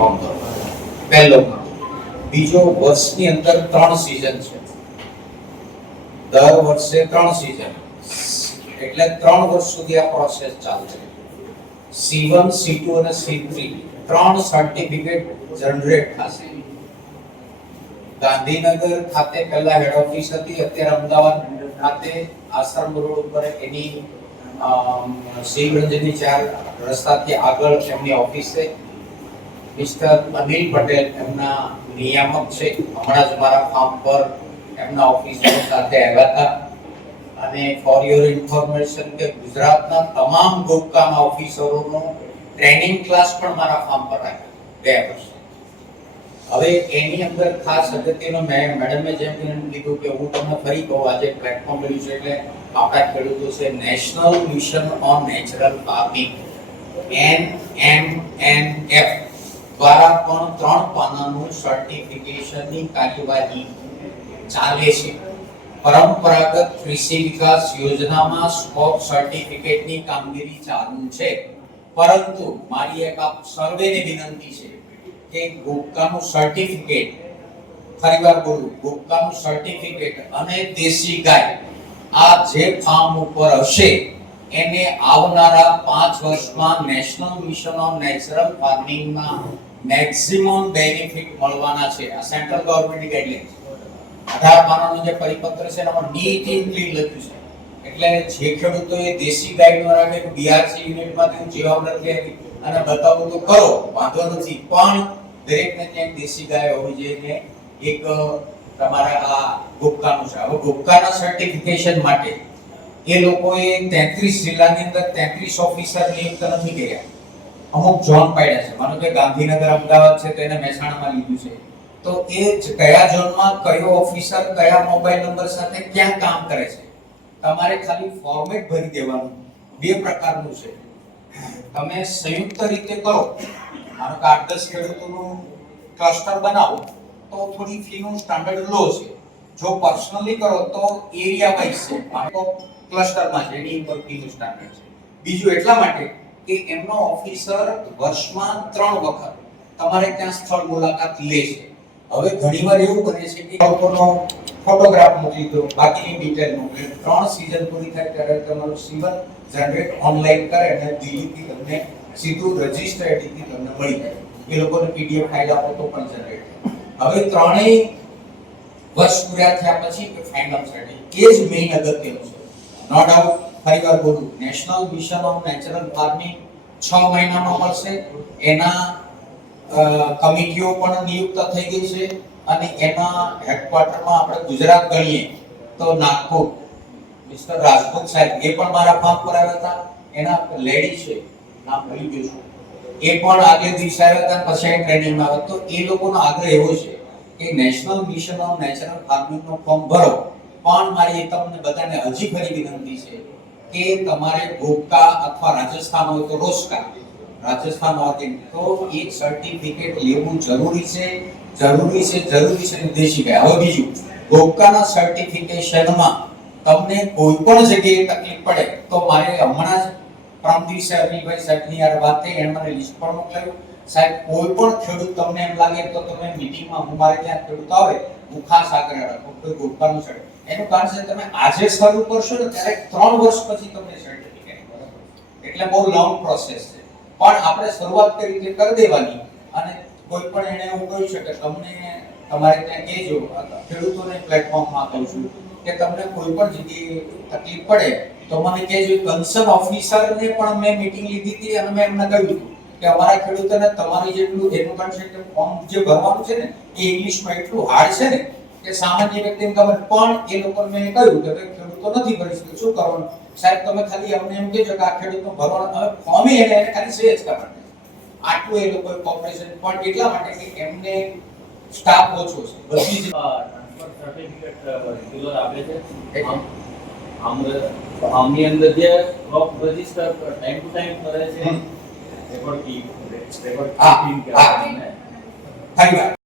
Form ભરો, પહેલો કામ. બીજો, વર્ષની અંદર 3 સીઝન છે, દર વર્ષે 3 સીઝન, એટલે 3 વર્ષ સુધી આ પ્રોસેસ ચાલશે. C1, C2 અને C3 3 સર્ટિફિકેટ જનરેટ થશે. ગાંધીનગર ખાતે પહેલા હેડ ઓફિસ હતી, અત્યારે અમદાવાદ ખાતે આશ્રમ રોડ ઉપર એની શિવરંજની 4 રસ્તાથી આગળ એમની ઓફિસ છે. મિસ્ટર અનિલ પટેલ એમના નિયામક છે. હમણાં જ મારા ફાર્મ પર એમના ઓફિસર સાથે આવ્યા હતા. અને ફોર યોર ઇન્ફોર્મેશન કે ગુજરાતના તમામ ગોપકામ ઓફિસરોનો ટ્રેનિંગ ક્લાસ પણ મારા ફાર્મ પર રાખ્યો 2 વર્ષ. હવે એની અંદર ખાસ અગત્યનો મેડમે જેમ કીધું કે હું તમને ફરી કહું, આજે પ્લેટફોર્મ મળ્યું છે એટલે આપણા ખેડૂતો છે national mission on natural farming NMNF દ્વારા પણ 3 પાનાનું સર્ટિફિકેશનની કાર્યવાહી ચાલે છે. પરંપરાગત કૃષિ વિકાસ યોજનામાં સ્કોપ સર્ટિફિકેટની કામગીરી ચાલુ છે. પરંતુ મારી એક આપ સર્વેની વિનંતી છે કે ગોપકાનું સર્ટિફિકેટ, ફરીવાર બોલું, ગોપકાનું સર્ટિફિકેટ અને દેશી ગાય આ જે ફાર્મ ઉપર હશે એને આવનારા 5 વર્ષમાં નેશનલ મિશન ઓન નેચરલ ફાર્મિંગમાં મેક્સિમમ બેનિફિટ મળવાના છે. આ સેન્ટ્રલ ગવર્નમેન્ટની ગાઈડલાઈન 18 પાનાનો જે પરિપત્ર છે એમાં નીટ ઇન ક્લીન લખ્યું છે. એટલે જે ખેડૂતોએ દેશી ગાય નો રાખે બીઆરસી યુનિટમાંથી જીવામૃત લે અને બતાવો તો કરો, વાંધો નથી, પણ દરેકને ત્યાં દેશી ગાય હોવી જોઈએ. એક તમારા આ ગોપકાનું છે. હવે ગોપકાના સર્ટિફિકેશન માટે એ લોકોએ 33 જિલ્લાની અંદર 33 ઓફિસર નિયુક્ત નથી કર્યા. અમુક ઝોન પાડ્યા છે. માનો કે ગાંધીનગર, અમદાવાદ છે તો એને મહેસાણામાં લીધું છે. તો એ કયા ઝોનમાં કયો ઓફિસર કયા મોબાઈલ નંબર સાથે ક્યાં કામ કરે છે તમારે ખાલી ફોર્મેટ ભરી દેવાનું. 2 પ્રકારનું છે. તમે સંયુક્ત રીતે કરો, માનો કે 8-10 ખેડૂતોનું ક્લસ્ટર બનાવો તો થોડી ફીનું સ્ટાન્ડર્ડ લો છે. જો પર્સનલી કરો તો એરિયા વાઇઝ છે, માનો તો ક્લસ્ટરમાં છે એની ઉપર ફીનું સ્ટાન્ડર્ડ છે. બીજું એટલા માટે કે એમનો ઓફિસર વર્ષમાં 3 વખત તમારે ત્યાં સ્થળ મુલાકાત લે છે. હવે ઘણીવાર એવું બને છે કે લોકોનો ફોટોગ્રાફ મોકલી દો, બાકીની ડિટેલ મોકલે, 3 સીઝન પૂરી થાય ત્યારે તમારું C1 જનરેટ ઓનલાઈન કરે અને દિલ્હીથી તમને સીધું રજિસ્ટર આઈડીથી તમને મળી જાય. એ લોકોને પીડીએફ ફાઇલ આપો તો પણ જનરેટ થાય. હવે 3 વર્ષ પૂરા થયા પછી કે ફાઇનલ સર્ટિફિકેટ, એ જ મેઇન અગત્યનું છે. નો ડાઉટ, ફરીવાર બોલું, national mission on natural farming 6 મહિનામાં મળશે. એના કમિટીઓ પણ નિયુક્ત થઈ ગઈ છે અને એના હેડક્વાર્ટરમાં આપણે ગુજરાત ગણીએ તો નાગપુર, મિસ્ટર રાજપૂત સાહેબ એ પણ મારા ફાર્મ પર આવ્યા હતા. એના લેડી છે, નામ ભૂલી ગયો છું, એ પણ આગલે દિવસે આવ્યા હતા, પછી ટ્રેનિંગમાં આવ્યા. તો એ લોકોનો આગ્રહ એવો છે કે national mission on natural farming નો ફોર્મ ભરો, પણ મારી તમને બધાને હજી ફરી વિનંતી છે કે તમારે ગોપકા અથવા રાજસ્થાન હોય તો રોસ્કા, રાજસ્થાન હોય તો એક સર્ટિફિકેટ લેવું જરૂરી છે. દેશી ગાય. હવે બીજું, ગોપકાના સર્ટિફિકેશનમાં તમને કોઈ પણ જગ્યાએ તકલીફ પડે તો મારે હમણાં જ પરમ દિવસે અનિલભાઈ સાહેબની આ વાત થઈ, એને મને લિસ્ટ પણ મોકલાયું. સાહેબ, કોઈ પણ ખેડૂત તમને એમ લાગે તો તમે મીટિંગમાં, હું મારે ત્યાં ખેડૂત આવે હું ખાસ આગ્રહ રાખું કે ગોપકાનું સર્ટિફિકેટ, એનું કારણ છે તમે આજે શરૂ કરશો ને ત્યારે 3 વર્ષ પછી તમને સર્ટિફિકેટ મળે. એટલે બહુ લોંગ પ્રોસેસ છે, પણ આપણે શરૂઆત કરી દેવાની. અને કોઈ પણ એને એવું કહી શકે, તમને તમારે ત્યાં કહેજો, ખેડૂતોને પ્લેટફોર્મમાં કહું છું કે તમને કોઈ પણ જગ્યાએ તકલીફ પડે તો મને કહેજો. કન્સર્ન ઓફિસરને પણ મેં મીટિંગ લીધી હતી અને મેં એમને કહ્યું કે અમારા ખેડૂતોને તમારી જેટલું એનું છે કે ફોર્મ જે ભરવાનું છે ને એ ઇંગ્લિશમાં એટલું હાર્ડ છે ને કે સામાન્ય વ્યક્તિને ખબર, પણ એ લોકોને મેં કહ્યું કે ભાઈ ખેડૂતો નથી ભરી શકે, શું કરવાનું સાહેબ, તમે ખાલી અમને એમ કહેજો કે આ ખેડૂતનો ભરવાનું, હવે ફોર્મ એને ખાલી સહી જ કરવાનું. આટલું એ લોકો કોર્પોરેશન પણ એટલા માટે કે એમને સ્ટાફ ઓછો છે. બધી જ ટ્રાન્સફર સર્ટિફિકેટ રેગ્યુલર આપે છે. આમની અંદર જે crop register time to time કરે છે, રેકોર્ડ કી રેકોર્ડ કી ફરી વાર